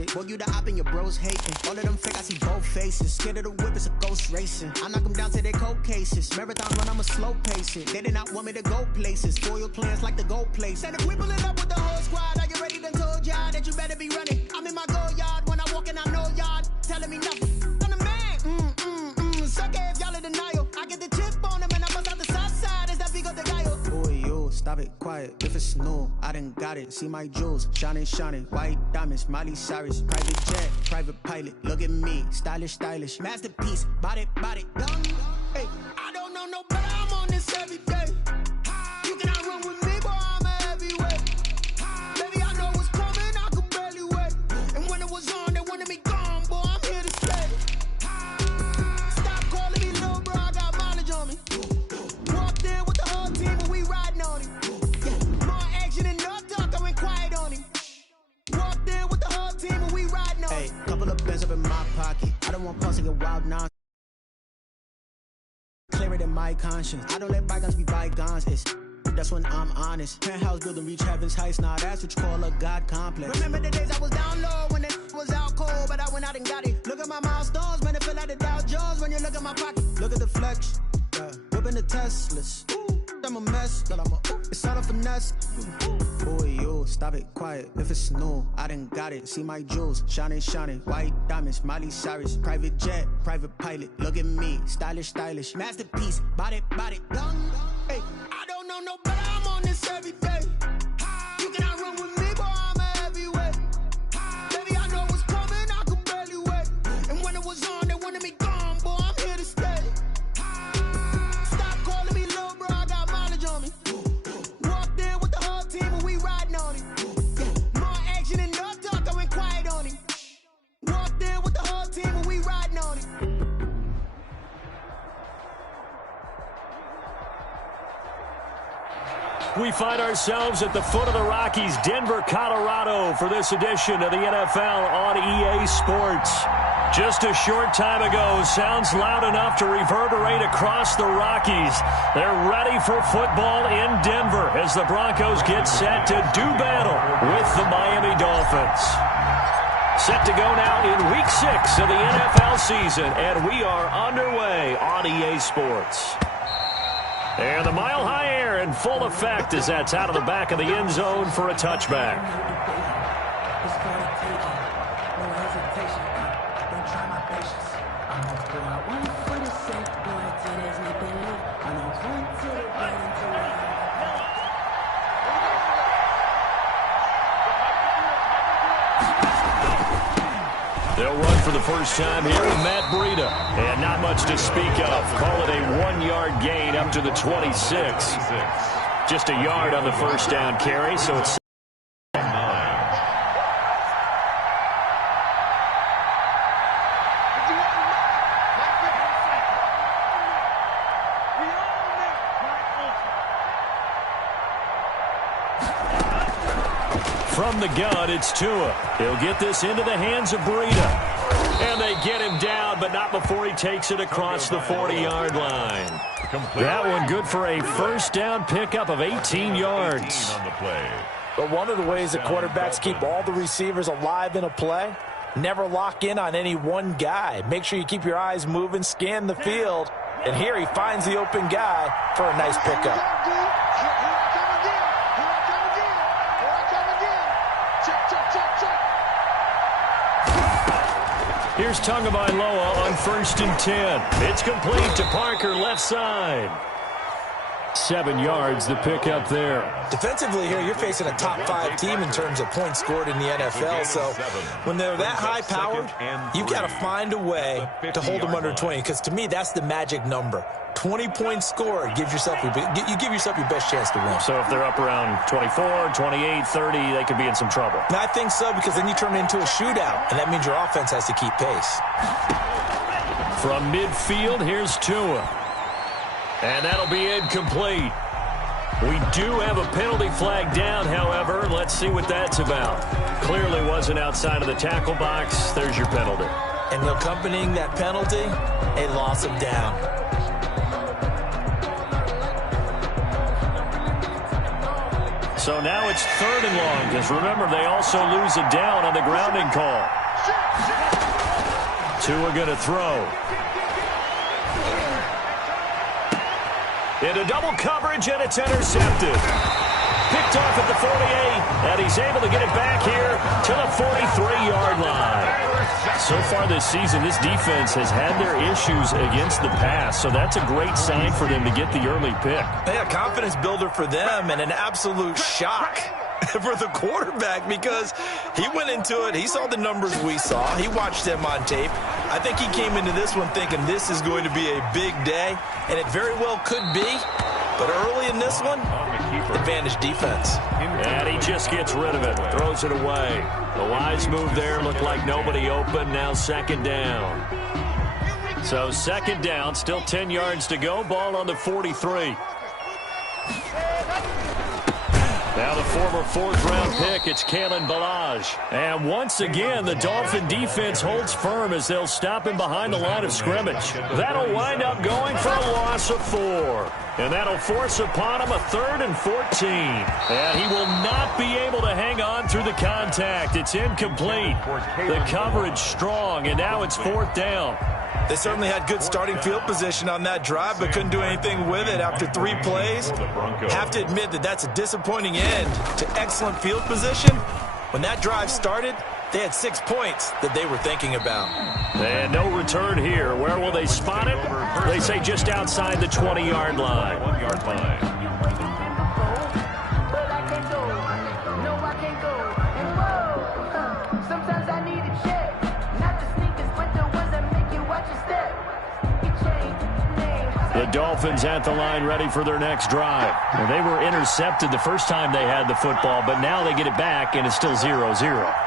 it. Boy, you the op and your bros hating. All of them fake, I see both faces. Scared of the whip, it's a ghost racing. I knock them down to their cold cases. Marathon run, I'ma slow pace it. They did not want me to go places. Foil plans like the gold place. And if we pullin' up with the whole squad, are you ready? Done told y'all that you better be running. I'm in my go yard when I walk in, I know y'all telling me nothing. I'm the man. Suck it if y'all in denial. I get the chip on them and I bust out the south side. Is that Vigo de Gallo? Boy, yo, stop it, quiet. If it's new, I done got it. See my jewels, shining, shining. White diamonds, Miley Cyrus. Private jet, private pilot. Look at me, stylish, stylish. Masterpiece, body, done. Hey, I don't know no better. I'm on this every day. You cannot run with me, boy, I'm a heavyweight. Baby, I know what's coming, I could barely wait. And when it was on, they wanted me gone, boy, I'm here to stay. Stop calling me little bro, I got mileage on me. Walked in with the whole team and we riding on him. Yeah, more action and no talk, I went quiet on him. Walked in with the whole team and we riding on him. Hey, couple of bands up in my pocket. I don't want pulse to get wild nonsense. Clearer than my conscience. I don't let bygones be bygones. That's when I'm honest. Penthouse building, reach heaven's heights. Nah, that's what you call a God complex. Remember the days I was down low when it was out cold, but I went out and got it. Look at my milestones, man, it feel like the Dow Jones when you look at my pocket. Look at the flex, yeah. Whipping the Teslas. I'm a mess, but it's all a finesse. Boy, yo, stop it, quiet. If it's new, I done got it. See my jewels, shining, shining. White diamonds, Miley Cyrus. Private jet, private pilot. Look at me, stylish, stylish. Masterpiece, body, done. Hey, I don't know no better. I'm on this every day. You cannot run with me, boy, I'm a heavyweight. Baby, I know what's coming, I could barely wait. And when it was on, they wanted me gone, boy, I'm here to stay. Stop calling me little bro, I got mileage on me. Walked in with the whole team and we riding on him. Yeah, more action and no talk, I went quiet on him. Walked in with the whole team and we riding on him. We find ourselves at the foot of the Rockies, Denver, Colorado, for this edition of the NFL on EA Sports. Just a short time ago, sounds loud enough to reverberate across the Rockies. They're ready for football in Denver as the Broncos get set to do battle with the Miami Dolphins. Set to go now in Week 6 of the NFL season, and we are underway on EA Sports. And the mile-high air in full effect as that's out of the back of the end zone for a touchback. They'll run for the first time here with Matt Breida. And not much to speak of. Call it a 1-yard gain up to the 26. Just a yard on the first down carry, so it's from the gun, it's Tua. He'll get this into the hands of Breida. And they get him down, but not before he takes it across the 40-yard line. That one good for a first down pickup of 18 yards. But one of the ways that quarterbacks keep all the receivers alive in a play, never lock in on any one guy. Make sure you keep your eyes moving, scan the field. And here he finds the open guy for a nice pickup. Here's Tagovailoa on 1st and 10. It's complete to Parker, left side. 7 yards, the pickup there. Defensively here, you're facing a top-5 team in terms of points scored in the NFL. So when they're that high-powered, you've got to find a way to hold them under 20. Because to me, that's the magic number. 20 points scored, you give yourself your best chance to win. So if they're up around 24, 28, 30, they could be in some trouble. And I think so, because then you turn it into a shootout, and that means your offense has to keep pace. From midfield, here's Tua. And that'll be incomplete. We do have a penalty flag down, however. Let's see what that's about. Clearly wasn't outside of the tackle box. There's your penalty. And accompanying that penalty, a loss of down. So now it's 3rd and long, because remember, they also lose a down on the grounding call. Tua going to throw. Into double coverage, and it's intercepted. Picked off at the 48, and he's able to get it back here to the 43-yard line. So far this season, this defense has had their issues against the pass, so that's a great sign for them to get the early pick. Yeah, confidence builder for them, and an absolute shock for the quarterback, because he went into it, he saw the numbers we saw, he watched them on tape. I think he came into this one thinking this is going to be a big day, and it very well could be. But early in this one, advantage defense. And he just gets rid of it, throws it away. The wise move there, looked like nobody open. Now 2nd down. So 2nd down, still 10 yards to go. Ball on the 43. Now the former 4th-round pick, it's Kalen Ballage. And once again, the Dolphin defense holds firm as they'll stop him behind the line of scrimmage. That'll wind up going for a loss of 4. And that'll force upon him a 3rd and 14. And he will not be able to hang on through the contact. It's incomplete. The coverage strong, and now it's 4th down. They certainly had good starting field position on that drive, but couldn't do anything with it after 3 plays. Have to admit that that's a disappointing end to excellent field position. When that drive started, they had 6 points that they were thinking about. And no return here. Where will they spot it? They say just outside the 20-yard line. 1-yard line. The Dolphins at the line, ready for their next drive. Well, they were intercepted the first time they had the football, but now they get it back, and it's still 0-0.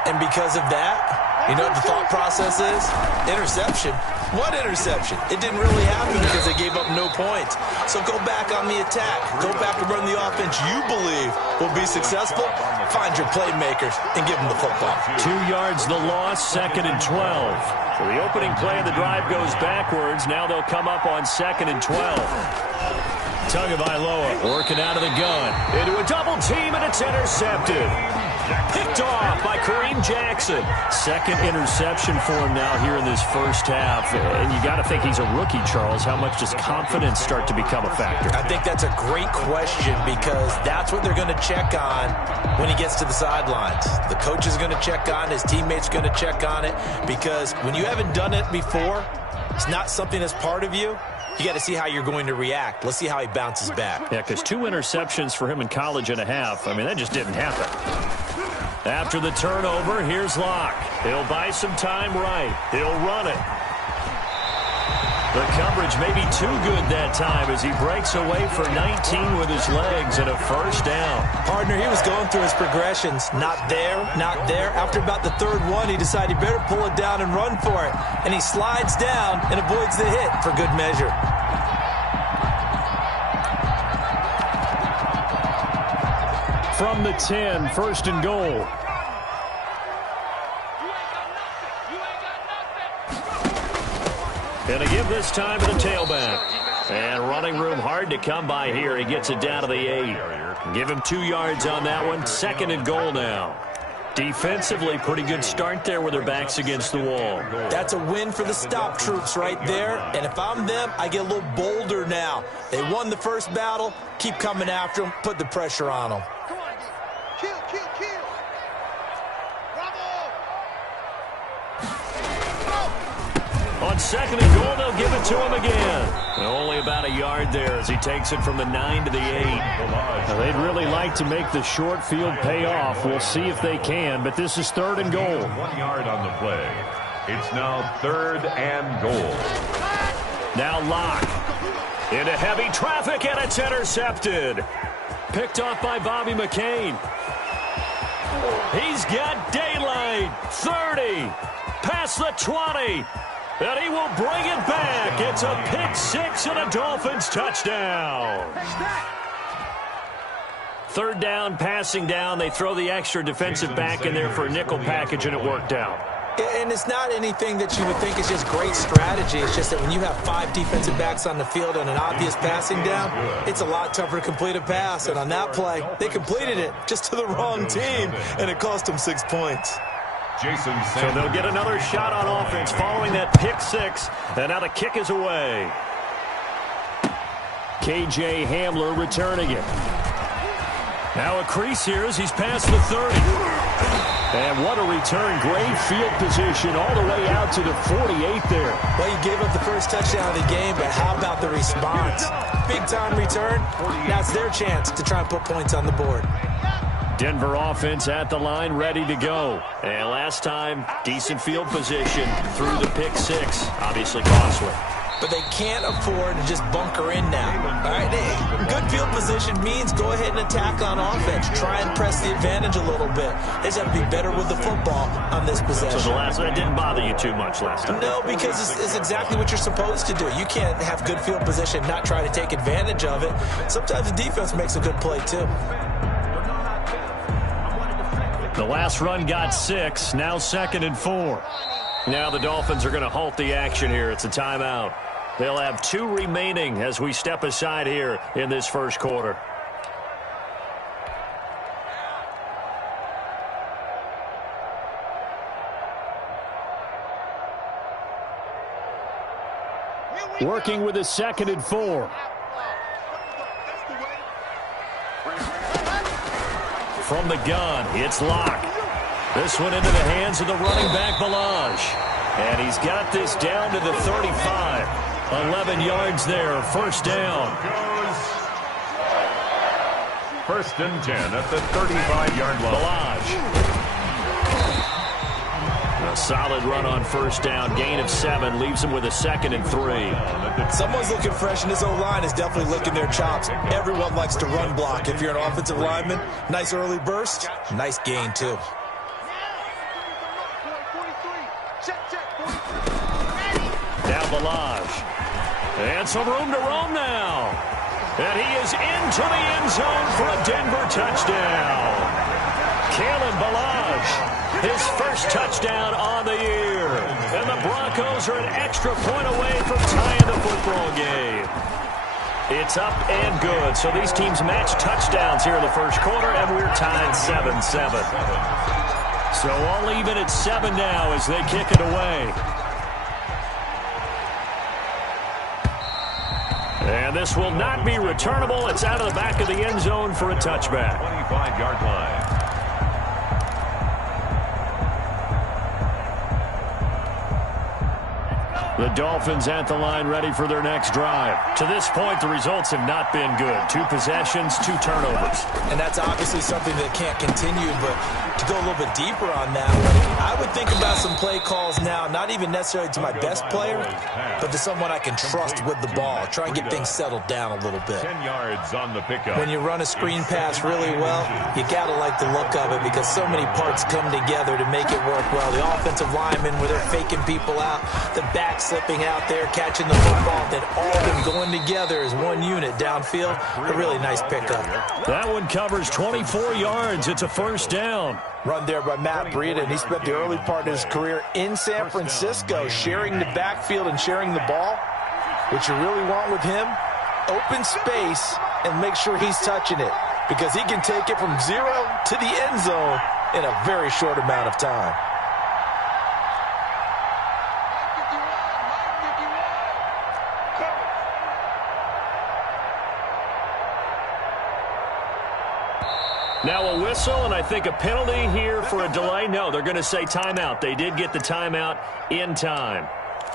And because of that, you know what the thought process is? Interception. What interception? It didn't really happen because they gave up no points. So go back on the attack. Go back and run the offense you believe will be successful. Find your playmakers and give them the football. 2 yards the loss, 2nd and 12. So the opening play of the drive goes backwards. Now they'll come up on 2nd and 12. Tagovailoa working out of the gun. Into a double team, and it's intercepted. Picked off by Kareem Jackson. 2nd interception for him now here in this first half. And you got to think he's a rookie, Charles. How much does confidence start to become a factor? I think that's a great question, because that's what they're going to check on when he gets to the sidelines. The coach is going to check on, his teammates going to check on it, because when you haven't done it before, it's not something that's part of you. You got to see how you're going to react. Let's see how he bounces back. Yeah, because 2 interceptions for him in college and a half. I mean, that just didn't happen. After the turnover, here's Locke. He'll buy some time right. He'll run it. The coverage may be too good that time as he breaks away for 19 with his legs and a 1st down. Partner, he was going through his progressions. Not there, not there. After about the 3rd one, he decided he better pull it down and run for it. And he slides down and avoids the hit for good measure. From the 10, 1st and goal. Going to give this time to the tailback. And running room hard to come by here. He gets it down to the 8. Give him 2 yards on that one. 2nd and goal now. Defensively, pretty good start there with their backs against the wall. That's a win for the stop troops right there. And if I'm them, I get a little bolder now. They won the first battle. Keep coming after them. Put the pressure on them. On 2nd and goal, they'll give it to him again. And only about a yard there as he takes it from the 9 to the 8. Now, they'd really like to make the short field pay off. We'll see if they can, but this is 3rd and goal. 1 yard on the play. It's now 3rd and goal. Now Locke into heavy traffic, and it's intercepted. Picked off by Bobby McCain. He's got daylight. 30. Past the 20. And he will bring it back. It's a pick 6 and a Dolphins touchdown. 3rd down, passing down. They throw the extra defensive back in there for a nickel package, and it worked out. And it's not anything that you would think is just great strategy. It's just that when you have 5 defensive backs on the field and an obvious passing down, it's a lot tougher to complete a pass. And on that play, they completed it just to the wrong team, and it cost them 6 points. So they'll get another shot on offense following that pick 6, and now the kick is away. K.J. Hamler returning it. Now a crease here as he's past the 30. And what a return. Great field position all the way out to the 48 there. Well, you gave up the first touchdown of the game, but how about the response? Big-time return. Now it's their chance to try and put points on the board. Denver offense at the line, ready to go. And last time, decent field position through the pick 6. Obviously costly. But they can't afford to just bunker in now. All right, good field position means go ahead and attack on offense. Try and press the advantage a little bit. They just have to be better with the football on this possession. So that didn't bother you too much last time? No, because it's exactly what you're supposed to do. You can't have good field position, not try to take advantage of it. Sometimes the defense makes a good play, too. The last run got 6, now 2nd and 4. Now the Dolphins are going to halt the action here. It's a timeout. They'll have 2 remaining as we step aside here in this first quarter. Working with a 2nd and 4. From the gun, it's Locke. This one into the hands of the running back, Balaj. And he's got this down to the 35. 11 yards there, first down. First and 10 at the 35-yard line. Balaj. A solid run on first down. Gain of 7 leaves him with a 2nd and 3. Someone's looking fresh, and this O-line is definitely licking their chops. Everyone likes to run block. If you're an offensive lineman, nice early burst, nice gain, too. Now Balaj. And some room to roam now. And he is into the end zone for a Denver touchdown. Kalen Balaj, his first touchdown on the year. And the Broncos are an extra point away from tying the football game. It's up and good. So these teams match touchdowns here in the first quarter, and we're tied 7-7. So all even at 7 now as they kick it away. And this will not be returnable. It's out of the back of the end zone for a touchback. 25-yard line. The Dolphins at the line ready for their next drive. To this point, the results have not been good. 2 possessions, 2 turnovers. And that's obviously something that can't continue, but to go a little bit deeper on that, I would think about some play calls now, not even necessarily to my best player, but to someone I can trust with the ball. Try and get things settled down a little bit. 10 yards on the pickup. When you run a screen pass really well, you got to like the look of it because so many parts come together to make it work well. The offensive linemen, where they're faking people out, the back slipping out there, catching the football, then all of them going together as one unit downfield. A really nice pickup. That one covers 24 yards. It's a first down. Run there by Matt Breida, and he spent the early part of his career in San Francisco sharing the backfield and sharing the ball. What you really want with him, open space and make sure he's touching it because he can take it from 0 to the end zone in a very short amount of time. Now a whistle, and I think a penalty here for a delay. No, they're going to say timeout. They did get the timeout in time.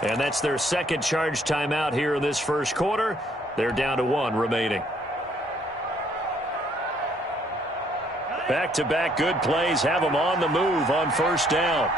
And that's their second charge timeout here in this first quarter. They're down to 1 remaining. Back-to-back good plays have them on the move on first down.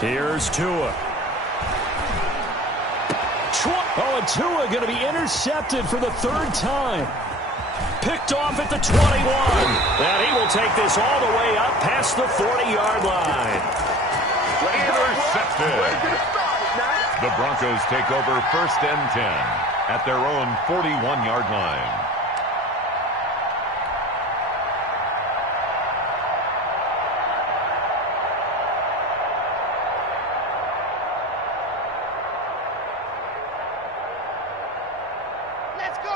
Here's Tua. Oh, and Tua going to be intercepted for the third time. Picked off at the 21. And he will take this all the way up past the 40-yard line. Intercepted. The Broncos take over 1st and 10 at their own 41-yard line.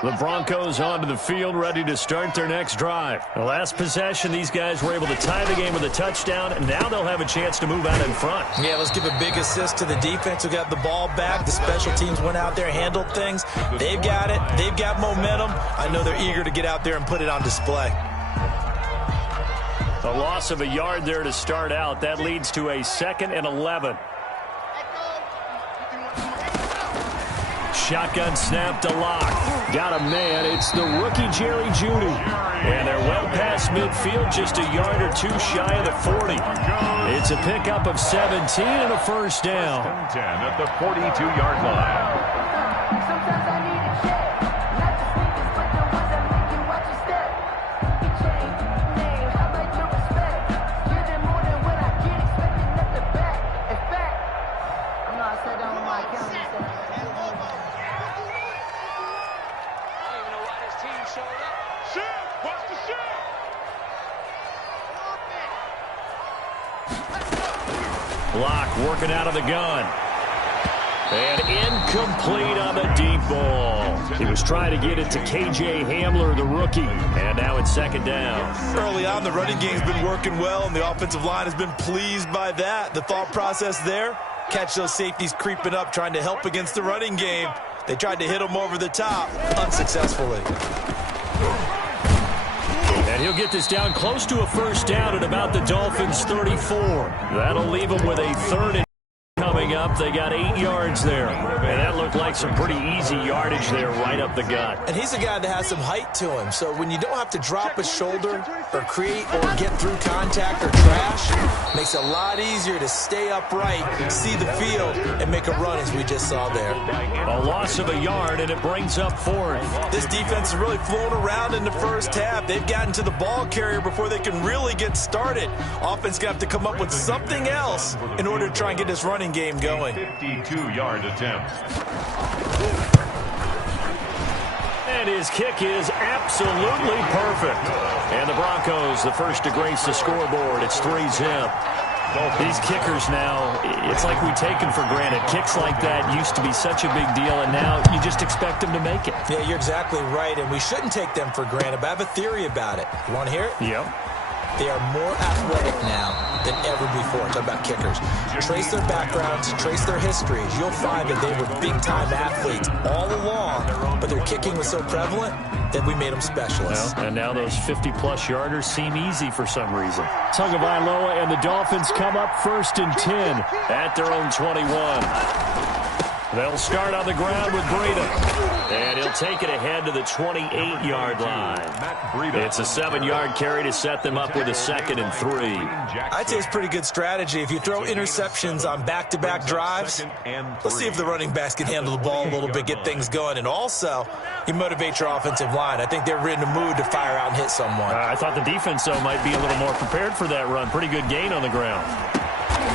The Broncos onto the field, ready to start their next drive. The last possession, these guys were able to tie the game with a touchdown, and now they'll have a chance to move out in front. Yeah, let's give a big assist to the defense who got the ball back. The special teams went out there, handled things. They've got it. They've got momentum. I know they're eager to get out there and put it on display. A loss of a yard there to start out. That leads to a 2nd and 11. Shotgun snap to Locke. Got a man. It's the rookie Jerry Jeudy. And they're well past midfield, just a yard or two shy of the 40. It's a pickup of 17 and a first down. 10 at the 42-yard line. Sometimes I need a check. Not the sneakers, but the ones that make you watch your step. Chain, name, how about your respect? Getting more than what I get, expecting at the back. In fact, I know I sat down on my account and said, Block working out of the gun. And incomplete on the deep ball. He was trying to get it to K.J. Hamler, the rookie. And now it's 2nd down. Early on, the running game's been working well, and the offensive line has been pleased by that. The thought process there, catch those safeties creeping up, trying to help against the running game. They tried to hit him over the top, unsuccessfully. And he'll get this down close to a first down at about the Dolphins' 34. That'll leave them with a 3rd and coming up. They got 8 yards there. And that looked like some pretty easy yardage there right up the gut. And he's a guy that has some height to him. So when you don't have to drop a shoulder or create or get through contact or trash, makes it a lot easier to stay upright, see the field, and make a run as we just saw there. A loss of a yard, and it brings up 4th. This defense is really flown around in the first half. They've gotten to the ball carrier before they can really get started. Offense going to have to come up with something else in order to try and get this running game going. 52-yard attempt. And his kick is absolutely perfect. And the Broncos, the first to grace the scoreboard. It's 3-zip. These kickers now, it's like we take them for granted. Kicks like that used to be such a big deal, and now you just expect them to make it. Yeah, you're exactly right, and we shouldn't take them for granted, but I have a theory about it. You want to hear it? Yep. They are more athletic now than ever before. Talk about kickers. Trace their backgrounds, trace their histories. You'll find that they were big-time athletes all along, but their kicking was so prevalent that we made them specialists. Well, and now those 50-plus yarders seem easy for some reason. Tagovailoa and the Dolphins come up 1st and 10 at their own 21. They'll start on the ground with Breida. And he'll take it ahead to the 28-yard line. It's a 7-yard carry to set them up with a 2nd and 3. I'd say it's pretty good strategy. If you throw interceptions on back-to-back drives, let's see if the running backs can handle the ball a little bit, get things going. And also, you motivate your offensive line. I think they're in the mood to fire out and hit someone. I thought the defense, though, might be a little more prepared for that run. Pretty good gain on the ground.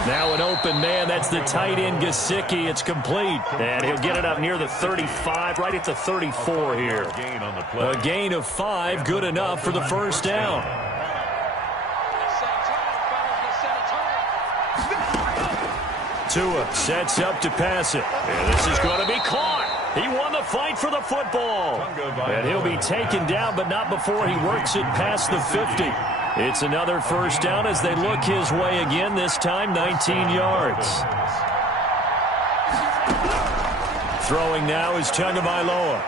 Now an open man. That's the tight end, Gesicki. It's complete. And he'll get it up near the 35, right at the 34 here. A gain of 5, good enough for the first down. Tua sets up to pass it. And this is going to be caught. He won the fight for the football. And he'll be taken down, but not before he works it past the 50. It's another first down as they look his way again, this time 19 yards. Throwing now is Tagovailoa.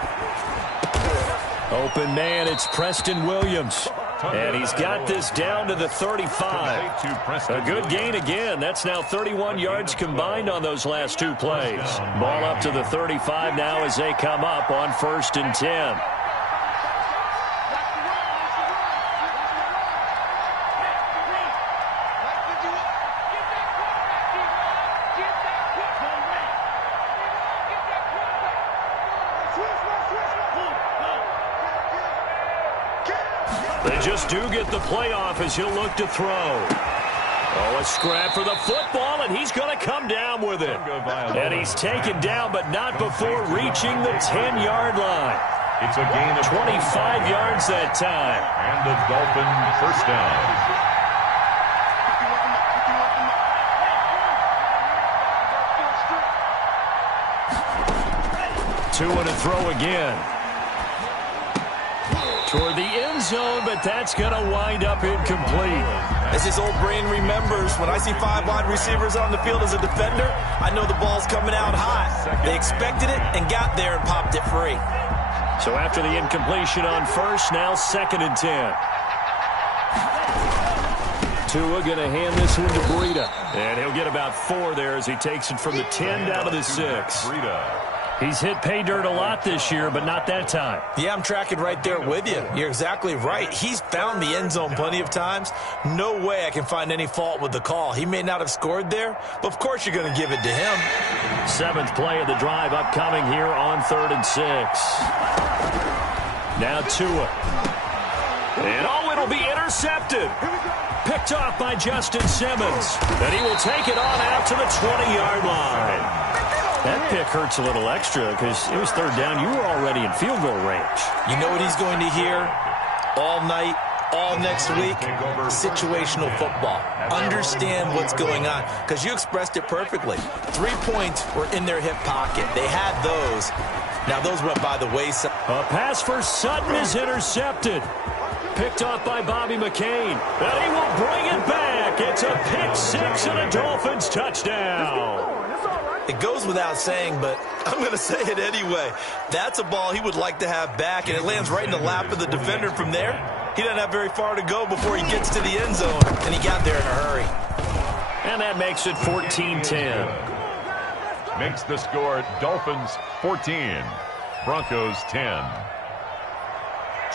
Open man, it's Preston Williams. And he's got this down to the 35. A good gain again. That's now 31 yards combined on those last 2 plays. Ball up to the 35 now as they come up on 1st and 10. just do get the playoff as he'll look to throw. Oh, a scrap for the football, and he's going to come down with it. And he's taken down, but not before reaching the 10-yard line. It's a gain of 25 yards that time. And the Dolphin first down. Tua to throw again. Toward the end zone, but that's going to wind up incomplete. As his old brain remembers, when I see 5 wide receivers on the field as a defender, I know the ball's coming out hot. They expected it and got there and popped it free. So after the incompletion on first, now 2nd and 10. Tua going to hand this one to Breida. And he'll get about 4 there as he takes it from the 10 down to the 6. He's hit pay dirt a lot this year, but not that time. Yeah, I'm tracking right there with you. You're exactly right. He's found the end zone plenty of times. No way I can find any fault with the call. He may not have scored there, but of course you're going to give it to him. 7th play of the drive upcoming here on 3rd and 6. Now Tua. And oh, it'll be intercepted. Picked off by Justin Simmons. And he will take it on out to the 20-yard line. That pick hurts a little extra because it was 3rd down. You were already in field goal range. You know what he's going to hear all night, all next week? Situational football. Understand what's going on because you expressed it perfectly. 3 points were in their hip pocket. They had those. Now those went by the wayside. A pass for Sutton is intercepted. Picked off by Bobby McCain. And he will bring it back. It's a pick 6 and a Dolphins touchdown. It goes without saying, but I'm going to say it anyway. That's a ball he would like to have back, and it lands right in the lap of the defender from there. He doesn't have very far to go before he gets to the end zone, and he got there in a hurry. And that makes it 14-10. Makes the score Dolphins 14, Broncos 10.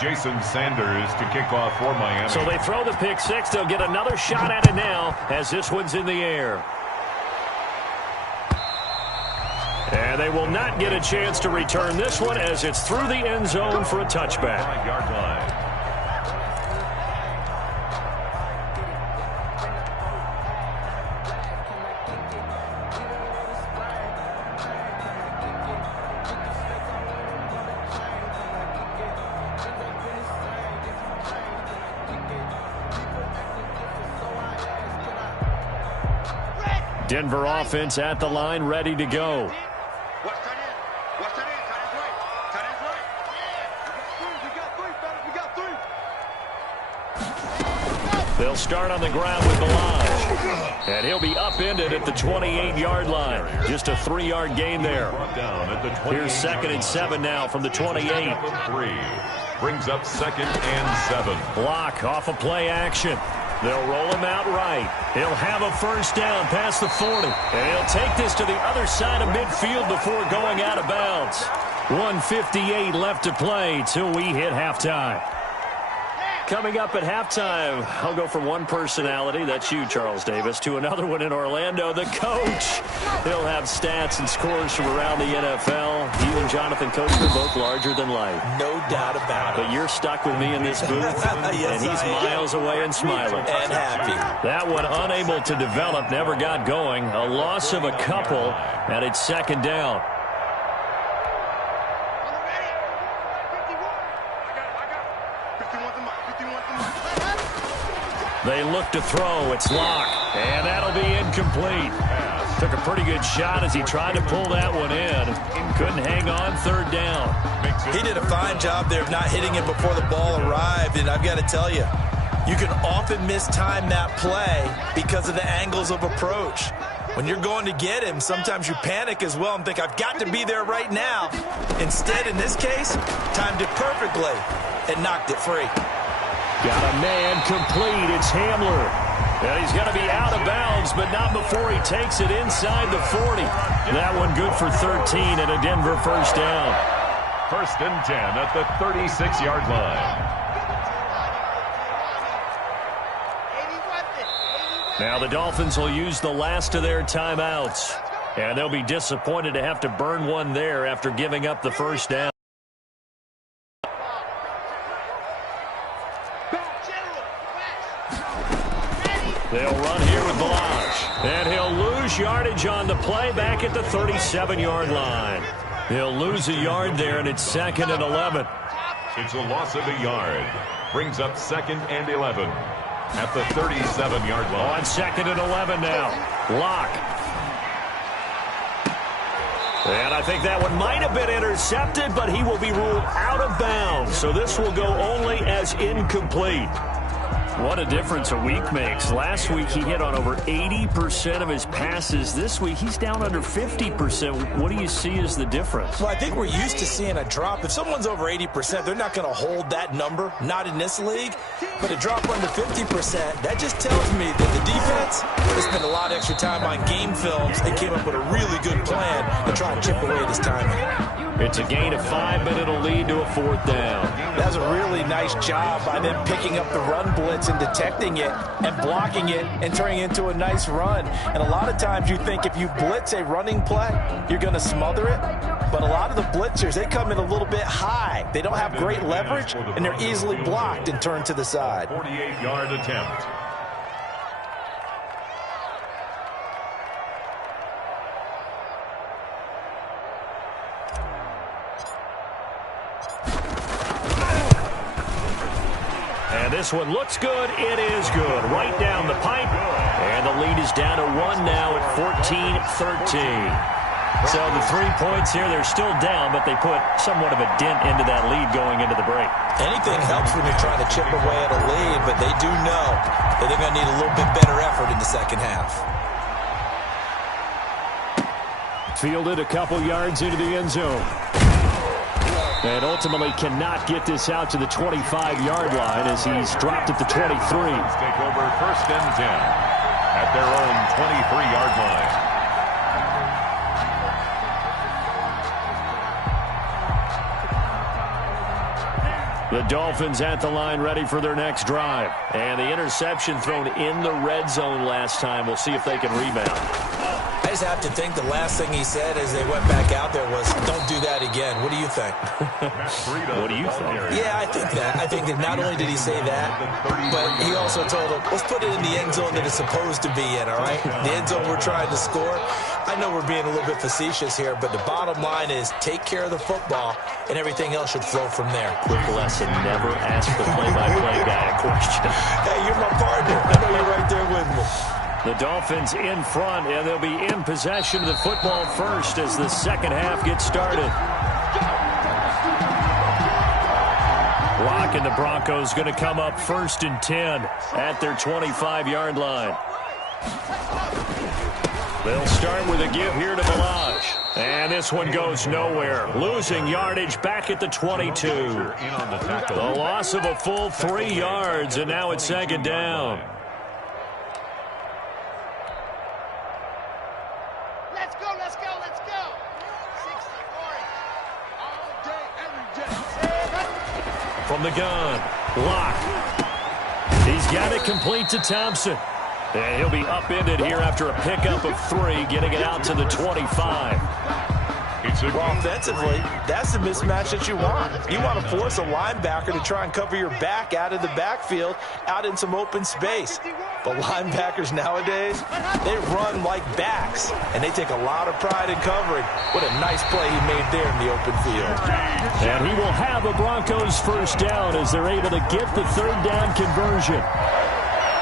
Jason Sanders to kick off for Miami. So they throw the pick 6. They'll get another shot at it now as this one's in the air. And they will not get a chance to return this one as it's through the end zone for a touchback. 5-yard line. Denver offense at the line, ready to go. They'll start on the ground with Balaj. And he'll be upended at the 28-yard line. Just a 3-yard gain there. Here's 2nd and 7 now from the 28. Brings up 2nd and 7. Block off of play action. They'll roll him out right. He'll have a first down past the 40. And he'll take this to the other side of midfield before going out of bounds. 1:58 left to play till we hit halftime. Coming up at halftime, I'll go from one personality, that's you, Charles Davis, to another one in Orlando, the coach. He'll have stats and scores from around the NFL. You and Jonathan Coachman both larger than life. No doubt about it. But you're stuck with me in this booth, yes, and he's miles away and smiling. And happy. That one unable to develop, never got going. A loss of a couple, and it's 2nd down. They look to throw. It's Locke. And that'll be incomplete. Took a pretty good shot as he tried to pull that one in. Couldn't hang on 3rd down. He did a fine job there of not hitting it before the ball arrived. And I've got to tell you, you can often mistime that play because of the angles of approach. When you're going to get him, sometimes you panic as well and think, I've got to be there right now. Instead, in this case, timed it perfectly and knocked it free. Got a man complete. It's Hamler. And he's going to be out of bounds, but not before he takes it inside the 40. That one good for 13 and a Denver first down. 1st and 10 at the 36-yard line. Now the Dolphins will use the last of their timeouts. And they'll be disappointed to have to burn one there after giving up the first down. run here with Balazs. And he'll lose yardage on the play back at the 37-yard line. He'll lose a yard there, and it's 2nd and 11. It's a loss of a yard. Brings up 2nd and 11 at the 37-yard line. On 2nd and 11 now. Locke. And I think that one might have been intercepted, but he will be ruled out of bounds. So this will go only as incomplete. What a difference a week makes. Last week he hit on over 80% of his passes. This week he's down under 50%. What do you see as the difference? Well, I think we're used to seeing a drop. If someone's over 80%, they're not going to hold that number, not in this league. But a drop under 50%, that just tells me that the defense has spent a lot of extra time on game films and came up with a really good plan to try and chip away at his timing. It's a gain of 5, but it'll lead to a 4th down. That was a really nice job by them picking up the run blitz and detecting it and blocking it and turning it into a nice run. And a lot of times you think if you blitz a running play, you're going to smother it. But a lot of the blitzers, they come in a little bit high. They don't have great leverage, and they're easily blocked and turned to the side. 48-yard attempt. And this one looks good. It is good. Right down the pipe. And the lead is down to 1 now at 14-13. So the 3 points here, they're still down, but they put somewhat of a dent into that lead going into the break. Anything helps when you're trying to chip away at a lead, but they do know that they're going to need a little bit better effort in the second half. Fielded a couple yards into the end zone. And ultimately cannot get this out to the 25-yard line as he's dropped at the 23. Take over 1st and 10 at their own 23-yard line. The Dolphins at the line ready for their next drive. And the interception thrown in the red zone last time. We'll see if they can rebound. I just have to think the last thing he said as they went back out there was, don't do that again. What do you think? What do you think? Yeah, I think that. I think that not only did he say that, but he also told them, let's put it in the end zone that it's supposed to be in, all right? The end zone we're trying to score. I know we're being a little bit facetious here, but the bottom line is take care of the football, and everything else should flow from there. Quick lesson, never ask the play-by-play guy a question. Hey, you're my partner. I know you're right there with me. The Dolphins in front, and they'll be in possession of the football first as the second half gets started. Locke and the Broncos going to come up 1st and 10 at their 25-yard line. They'll start with a give here to Balazs. And this one goes nowhere. Losing yardage back at the 22. The loss of a full 3 yards, and now it's 2nd down. From the gun, Locke. He's got it complete to Thompson. And he'll be upended here after a pickup of 3, getting it out to the 25. Well, offensively, that's the mismatch that you want. You want to force a linebacker to try and cover your back out of the backfield, out in some open space. But linebackers nowadays, they run like backs, and they take a lot of pride in covering. What a nice play he made there in the open field. And he will have a Broncos 1st down as they're able to get the 3rd down conversion.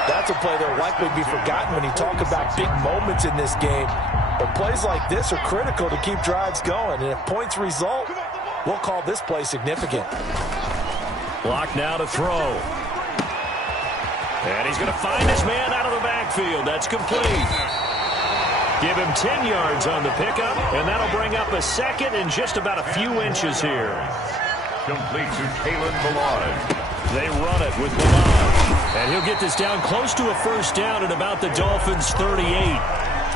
That's a play that will likely be forgotten when you talk about big moments in this game. But plays like this are critical to keep drives going. And if points result, we'll call this play significant. Locke now to throw. And he's going to find his man out of the backfield. That's complete. Give him 10 yards on the pickup, and that'll bring up a 2nd and just about a few inches here. Complete to Kalen Balazs. They run it with Balazs. And he'll get this down close to a 1st down at about the Dolphins' 38.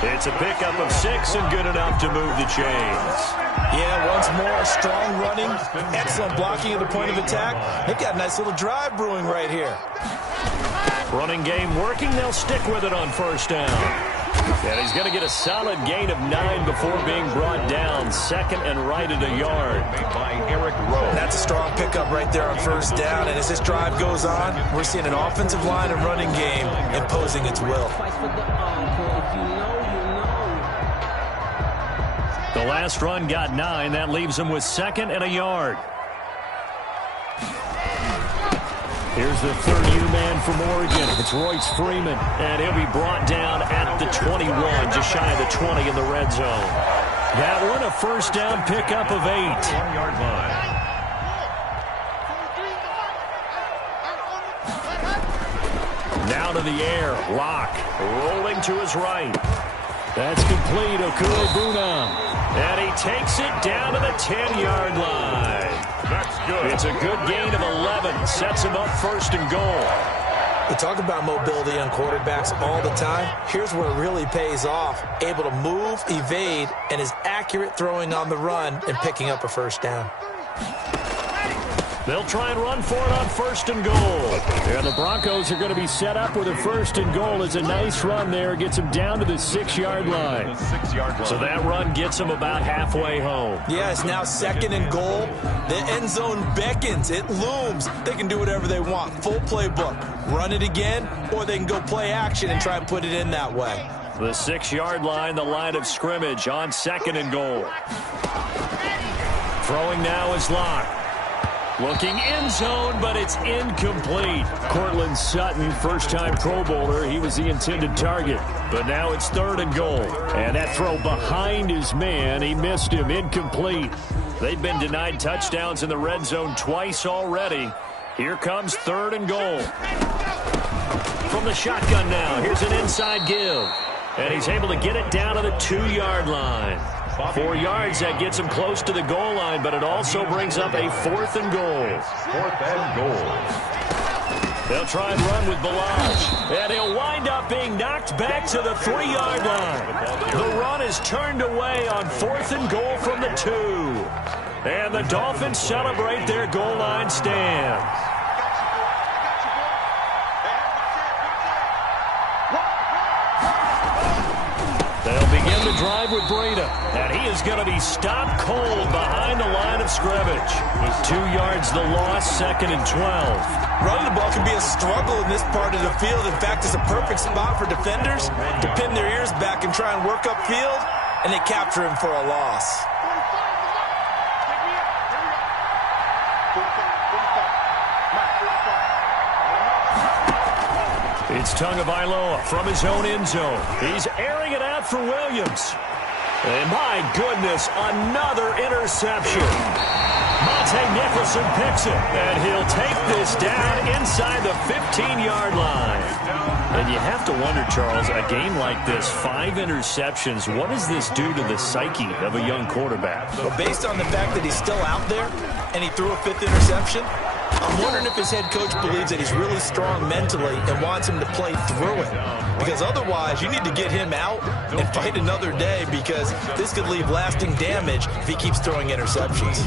It's a pickup of 6 and good enough to move the chains. Yeah, once more, strong running, excellent blocking at the point of attack. They've got a nice little drive brewing right here. Running game working. They'll stick with it on 1st down. And he's going to get a solid gain of 9 before being brought down. Second and right at a yard. Made by Eric Rowe. That's a strong pickup right there on first down. And as this drive goes on, we're seeing an offensive line and running game imposing its will. The last run got 9. That leaves him with second and a yard. Here's the third U-man from Oregon. It's Royce Freeman. And he'll be brought down at the 21, just shy of the 20 in the red zone. That one a first down pickup of 8. 1-yard line. Now to the air. Lock rolling to his right. That's complete. Okuebuna. And he takes it down to the 10-yard line. That's good. It's a good gain of 11. Sets him up first and goal. We talk about mobility on quarterbacks all the time. Here's where it really pays off. Able to move, evade, and is accurate throwing on the run and picking up a first down. They'll try and run for it on first and goal. And the Broncos are going to be set up with a first and goal. It's a nice run there. Gets them down to the 6-yard line. The 6-yard line. So that run gets them about halfway home. Yeah, it's now second and goal. The end zone beckons. It looms. They can do whatever they want. Full playbook. Run it again, or they can go play action and try and put it in that way. The 6-yard line, the line of scrimmage on second and goal. Throwing now is Locke. Looking end zone, but it's incomplete. Cortland Sutton, first-time Pro Bowler. He was the intended target. But now it's third and goal. And that throw behind his man, he missed him. Incomplete. They've been denied touchdowns in the red zone twice already. Here comes third and goal. From the shotgun now, here's an inside give. And he's able to get it down to the 2-yard line. 4 yards, that gets him close to the goal line, but it also brings up a fourth and goal. Fourth and goal. They'll try and run with Balaj, and he'll wind up being knocked back to the 3-yard line. The run is turned away on fourth and goal from the 2. And the Dolphins celebrate their goal line stand. They'll begin the drive with Breda, and he is going to be stopped cold behind the line of scrimmage. 2 yards the loss, second and 12. Running the ball can be a struggle in this part of the field. In fact, it's a perfect spot for defenders to pin their ears back and try and work upfield, and they capture him for a loss. It's Tagovailoa from his own end zone. He's airing it out for Williams. And my goodness, another interception. Monte Nicholson picks it, and he'll take this down inside the 15-yard line. And you have to wonder, Charles, a game like this, 5 interceptions, what does this do to the psyche of a young quarterback? Well, based on the fact that he's still out there and he threw a 5th interception, I'm wondering if his head coach believes that he's really strong mentally and wants him to play through it. Because otherwise, you need to get him out and fight another day, because this could leave lasting damage if he keeps throwing interceptions.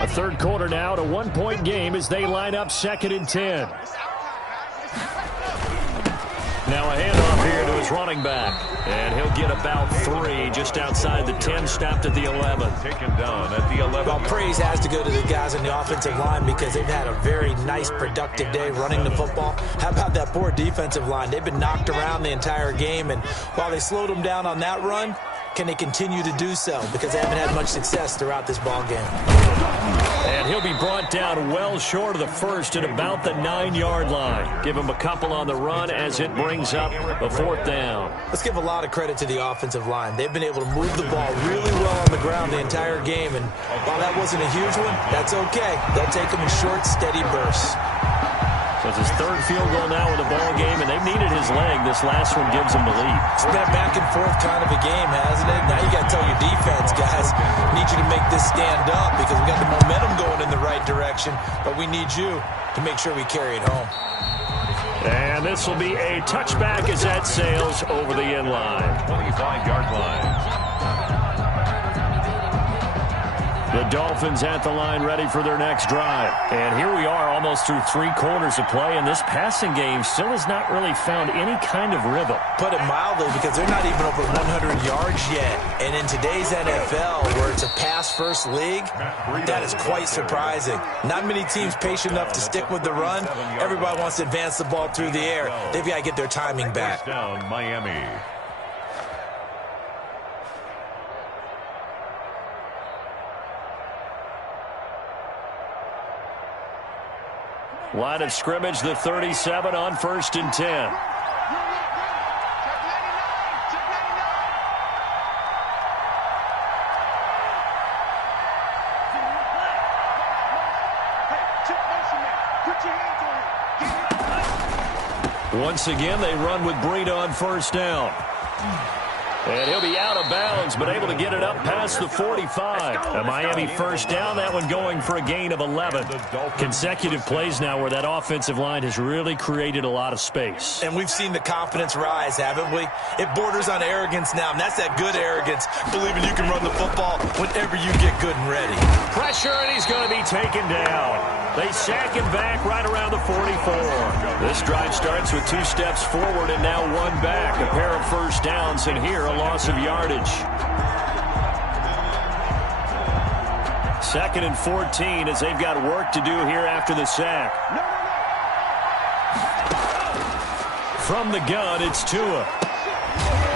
A third quarter now, a 1-point game as they line up second and 10. Now a handoff here to his running back. And he'll get about 3 just outside the 10, stopped at the 11. Taken down at the 11. Well, praise has to go to the guys on the offensive line, because they've had a very nice, productive day running the football. How about that poor defensive line? They've been knocked around the entire game, and while they slowed them down on that run, can they continue to do so? Because they haven't had much success throughout this ball game. And he'll be brought down well short of the first at about the 9-yard line. Give him a couple on the run as it brings up a fourth down. Let's give a lot of credit to the offensive line. They've been able to move the ball really well on the ground the entire game, and while that wasn't a huge one, that's okay. They'll take them in short, steady bursts. So it's his third field goal now in the ball game, and they've needed his leg. This last one gives them the lead. It's been a back and forth kind of a game, hasn't it? Now you got to tell your defense, guys, need you to make this stand up, because we got the momentum going in the right direction, but we need you to make sure we carry it home. And this will be a touchback as that sails over the end line. 25-yard line. The Dolphins at the line ready for their next drive. And here we are almost through 3 quarters of play, and this passing game still has not really found any kind of rhythm. Put it mildly, because they're not even over 100 yards yet. And in today's NFL, where it's a pass-first league, that is quite surprising. Not many teams patient enough to stick with the run. Everybody wants to advance the ball through the air. They've got to get their timing back. First down, Miami. Line of scrimmage, the 37 on 1st and 10. Once again, they run with Breida on 1st down. And he'll be out of bounds, but able to get it up past the 45. A Miami 1st down, that one going for a gain of 11. Consecutive plays now where that offensive line has really created a lot of space. And we've seen the confidence rise, haven't we? It borders on arrogance now, and that's that good arrogance, believing you can run the football whenever you get good and ready. Pressure, and he's going to be taken down. They sack him back right around the 44. This drive starts with 2 steps forward and now 1 back. A pair of 1st downs, and here a loss of yardage. 2nd and 14 as they've got work to do here after the sack. From the gun, it's Tua.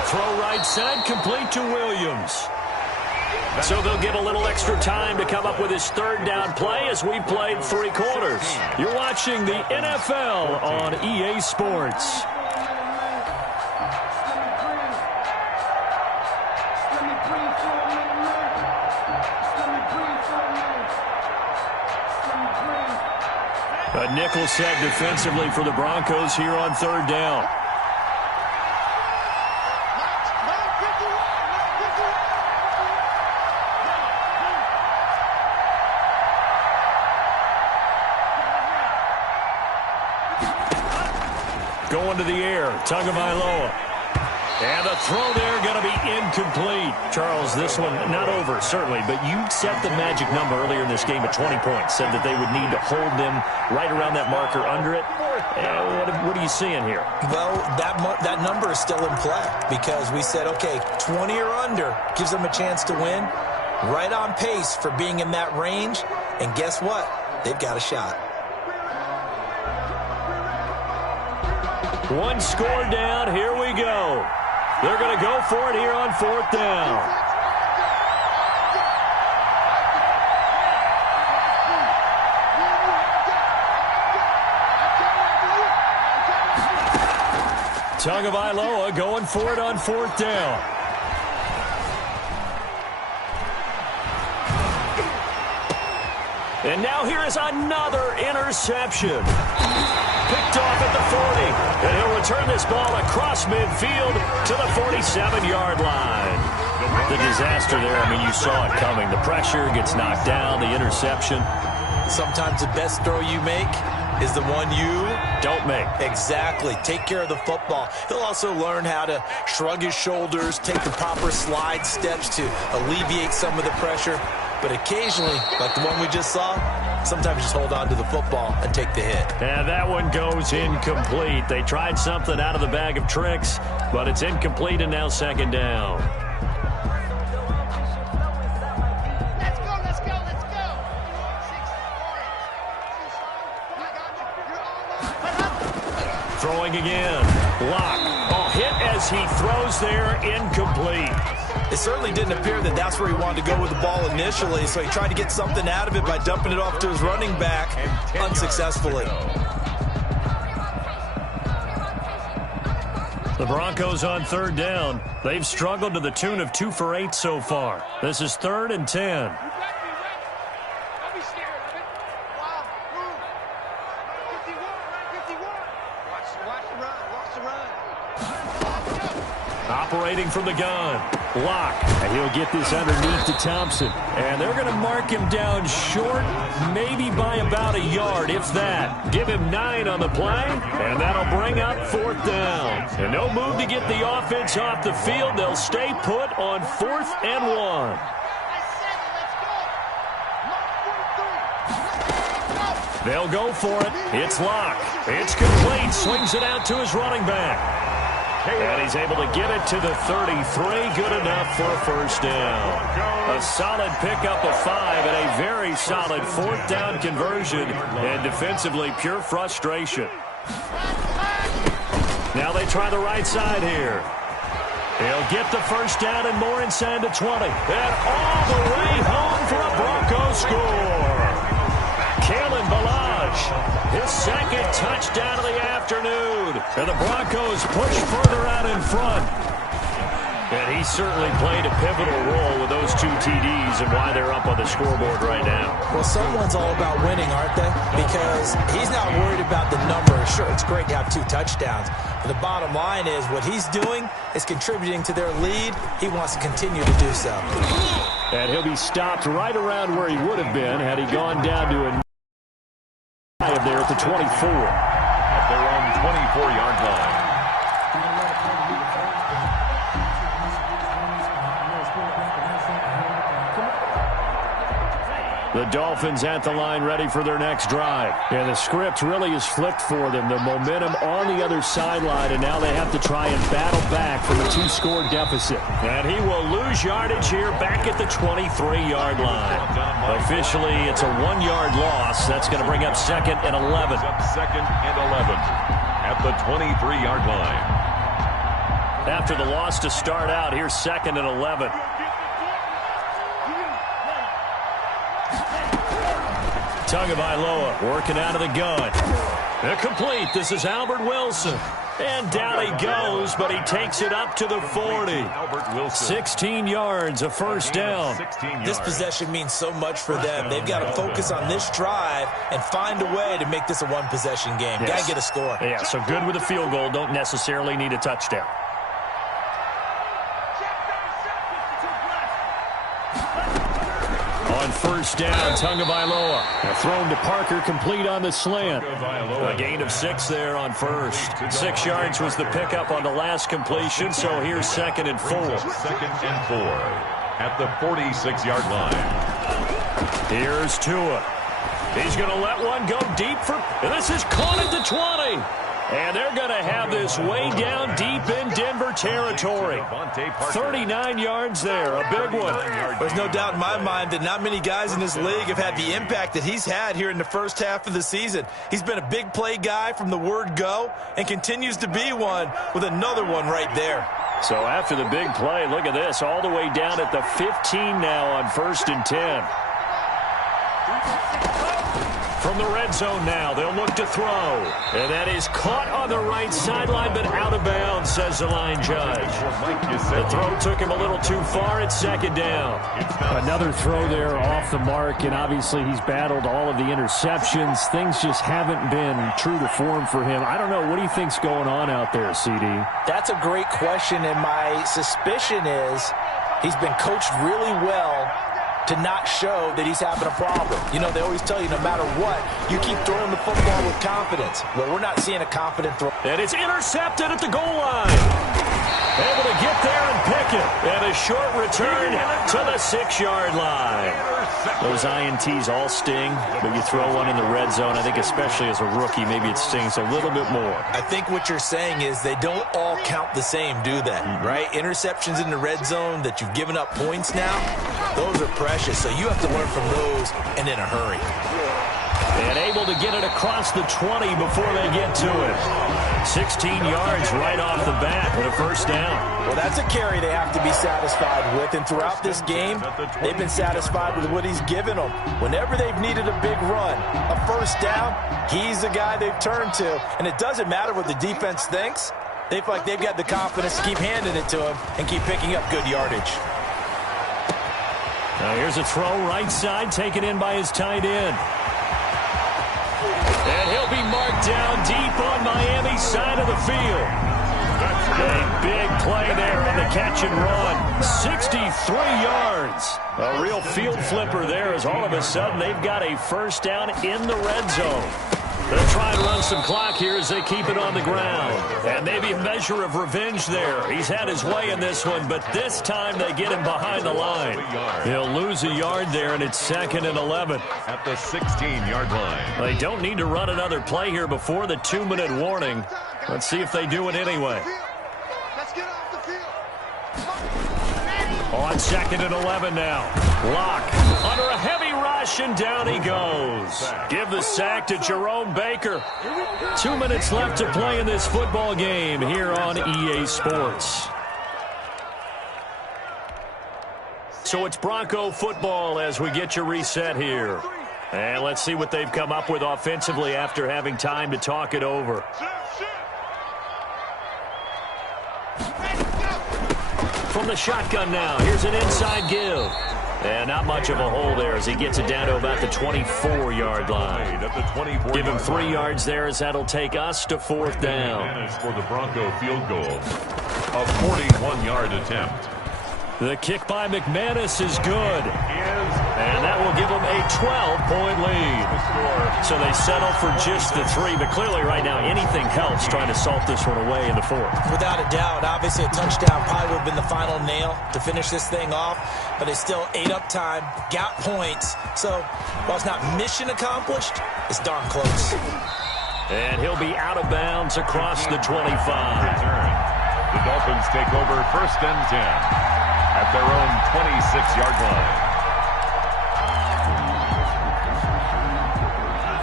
Throw right side, complete to Williams. So they'll get a little extra time to come up with his 3rd down play as we played 3 quarters. You're watching the NFL on EA Sports. A nickel set defensively for the Broncos here on 3rd down. Going to the air, Tagovailoa. And the throw there going to be incomplete. Charles, this one not over, certainly, but you set the magic number earlier in this game at 20 points. Said that they would need to hold them right around that marker under it. What are you seeing here? Well, that number is still in play because we said, okay, 20 or under gives them a chance to win. Right on pace for being in that range. And guess what? They've got a shot. 1 score down. Here we go. They're going to go for it here on 4th down. Tagovailoa going for it on 4th down. And now here is another interception. Picked off at the 40. And he'll return this ball across midfield to the 47-yard line. The disaster there, I mean, you saw it coming. The pressure gets knocked down, the interception. Sometimes the best throw you make is the one you don't make. Exactly. Take care of the football. He'll also learn how to shrug his shoulders, take the proper slide steps to alleviate some of the pressure. But occasionally, like the one we just saw, sometimes just hold on to the football and take the hit. And that one goes incomplete. They tried something out of the bag of tricks, but it's incomplete and now 2nd down. Let's go. Throwing again. Lock. Oh, hit as he throws there, incomplete. It certainly didn't appear that that's where he wanted to go with the ball initially, so he tried to get something out of it by dumping it off to his running back unsuccessfully. The Broncos on 3rd down. They've struggled to the tune of 2 for 8 so far. This is 3rd and 10. Operating from the gun. Lock. And he'll get this underneath to Thompson. And they're going to mark him down short, maybe by about a yard, if that. Give him 9 on the play, and that'll bring up 4th down. And no move to get the offense off the field. They'll stay put on 4th and 1. They'll go for it. It's Locke. It's complete. Swings it out to his running back. And he's able to get it to the 33. Good enough for a first down. A solid pickup of 5 and a very solid fourth down conversion. And defensively, pure frustration. Now they try the right side here. He'll get the first down and more inside the 20. And all the way home for a Broncos score. Kalen Ballage, his second touchdown of the afternoon. And the Broncos push further out in front. And he certainly played a pivotal role with those 2 TDs and why they're up on the scoreboard right now. Well, someone's all about winning, aren't they? Because he's not worried about the number. Sure, it's great to have 2 touchdowns. But the bottom line is what he's doing is contributing to their lead. He wants to continue to do so. And he'll be stopped right around where he would have been had he gone down to a there at the 24. At their own 24-yard line. The Dolphins at the line ready for their next drive. And the script really is flipped for them. The momentum on the other sideline, and now they have to try and battle back from a 2-score deficit. And he will lose yardage here back at the 23-yard line. Officially, it's a 1-yard loss. That's going to bring up 2nd and 11. Second and 11 at the 23-yard line. After the loss to start out, here's 2nd and 11. Tagovailoa working out of the gun. Complete. This is Albert Wilson. And down he goes, but he takes it up to the 40. 16 yards, a first down. This possession means so much for them. They've got to focus on this drive and find a way to make this a one-possession game. Got to get a score. Yeah, so good with a field goal. Don't necessarily need a touchdown. On first down, Tagovailoa. Thrown to Parker, complete on the slant. A gain of 6 there on first. 6 yards was the pickup on the last completion, so here's 2nd and 4. 2nd and 4 at the 46-yard line. Here's Tua. He's going to let one go deep for, and this is caught at the 20. And they're going to have this way down deep in Denver territory. 39 yards there, a big one. There's no doubt in my mind that not many guys in this league have had the impact that he's had here in the first half of the season. He's been a big play guy from the word go and continues to be one with another one right there. So after the big play, look at this, all the way down at the 15 now on 1st and 10. From the red zone now, they'll look to throw. And that is caught on the right sideline, but out of bounds, says the line judge. The throw took him a little too far. It's 2nd down. Another throw there off the mark, and obviously he's battled all of the interceptions. Things just haven't been true to form for him. I don't know. What do you think's going on out there, CD? That's a great question, and my suspicion is he's been coached really well to not show that he's having a problem. You know, they always tell you no matter what, you keep throwing the football with confidence. Well, we're not seeing a confident throw. And it's intercepted at the goal line. Able to get there and pick it. And a short return to the 6-yard line. Those INTs all sting, but you throw one in the red zone, I think especially as a rookie, maybe it stings a little bit more. I think what you're saying is they don't all count the same, do they? Right? Interceptions in the red zone that you've given up points now, those are precious. So you have to learn from those and in a hurry. And able to get it across the 20 before they get to it. 16 yards right off the bat with a first down. Well, that's a carry they have to be satisfied with. And throughout this game, they've been satisfied with what he's given them. Whenever they've needed a big run, a first down, he's the guy they've turned to. And it doesn't matter what the defense thinks. They feel like they've got the confidence to keep handing it to him and keep picking up good yardage. Now here's a throw right side taken in by his tight end. And he'll be marked down deep on Miami's side of the field. A big play there on the catch and run. 63 yards. A real field flipper there as all of a sudden they've got a first down in the red zone. They'll try and run some clock here as they keep it on the ground. And maybe a measure of revenge there. He's had his way in this one, but this time they get him behind the line. He'll lose a yard there, and it's 2nd and 11. At the 16-yard line. They don't need to run another play here before the 2-minute warning. Let's see if they do it anyway. Let's get off the field. On 2nd and 11 now. Lock under a heavy rush, and down he goes. Give the sack to Jerome Baker. 2 minutes left to play in this football game here on EA Sports. So it's Bronco football as we get you reset here. And let's see what they've come up with offensively after having time to talk it over. From the shotgun now, here's an inside give. And not much of a hole there as he gets it down to about the 24-yard line. Give him 3 yards there as that'll take us to 4th down. For the Bronco field goal, a 41-yard attempt. The kick by McManus is good. And that will give them a 12-point lead. So they settle for just the 3. But clearly right now anything helps trying to salt this one away in the 4th. Without a doubt, obviously a touchdown probably would have been the final nail to finish this thing off. But it's still ate up time, got points. So while it's not mission accomplished, it's darn close. And he'll be out of bounds across the 25. The Dolphins take over 1st and 10. At their own 26-yard line.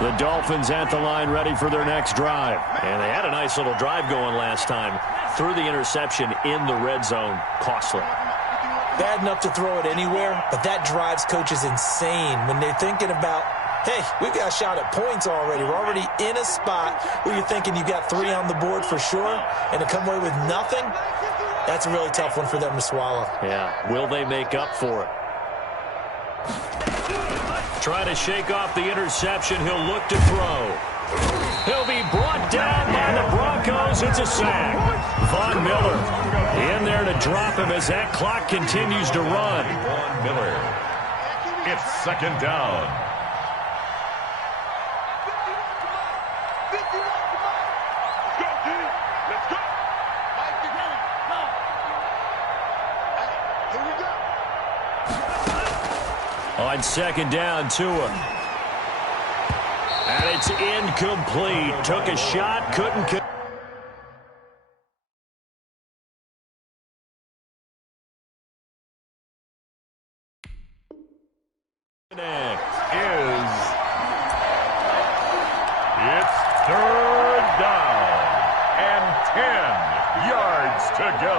The Dolphins at the line ready for their next drive. And they had a nice little drive going last time. Threw the interception in the red zone. Costly. Bad enough to throw it anywhere, but that drives coaches insane when they're thinking about, hey, we've got a shot at points already. We're already in a spot where you're thinking you've got 3 on the board for sure, and to come away with nothing, that's a really tough one for them to swallow. Yeah, will they make up for it? Trying to shake off the interception. He'll look to throw. He'll be brought down by the Broncos. It's a sack. Von Miller in there to drop him as that clock continues to run. Von Miller. It's 2nd down. On 2nd down, Tua. And it's incomplete. Took a shot, couldn't. It's 3rd down and 10 yards to go.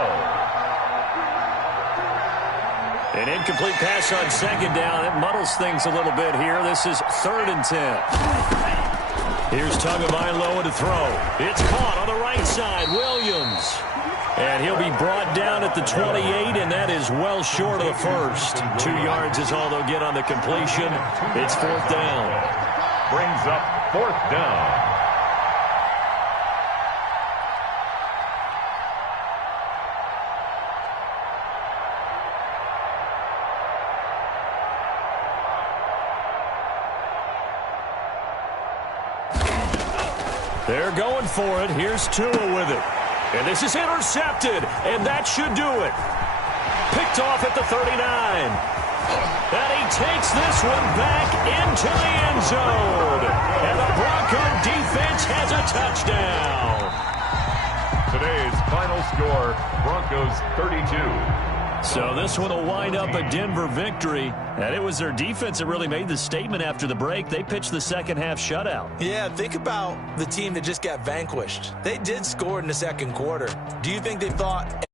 An incomplete pass on 2nd down. It muddles things a little bit here. This is 3rd and 10. Here's Tagovailoa to throw. It's caught on the right side. Williams. And he'll be brought down at the 28, and that is well short of the first. 2 yards is all they'll get on the completion. It's 4th down. Brings up 4th down. They're going for it. Here's Tua with it. And this is intercepted, and that should do it. Picked off at the 39. And he takes this one back into the end zone. And the Bronco defense has a touchdown. Today's final score, Broncos 32. So this one will wind up a Denver victory. And it was their defense that really made the statement after the break. They pitched the second-half shutout. Yeah, think about the team that just got vanquished. They did score in the 2nd quarter. Do you think they thought...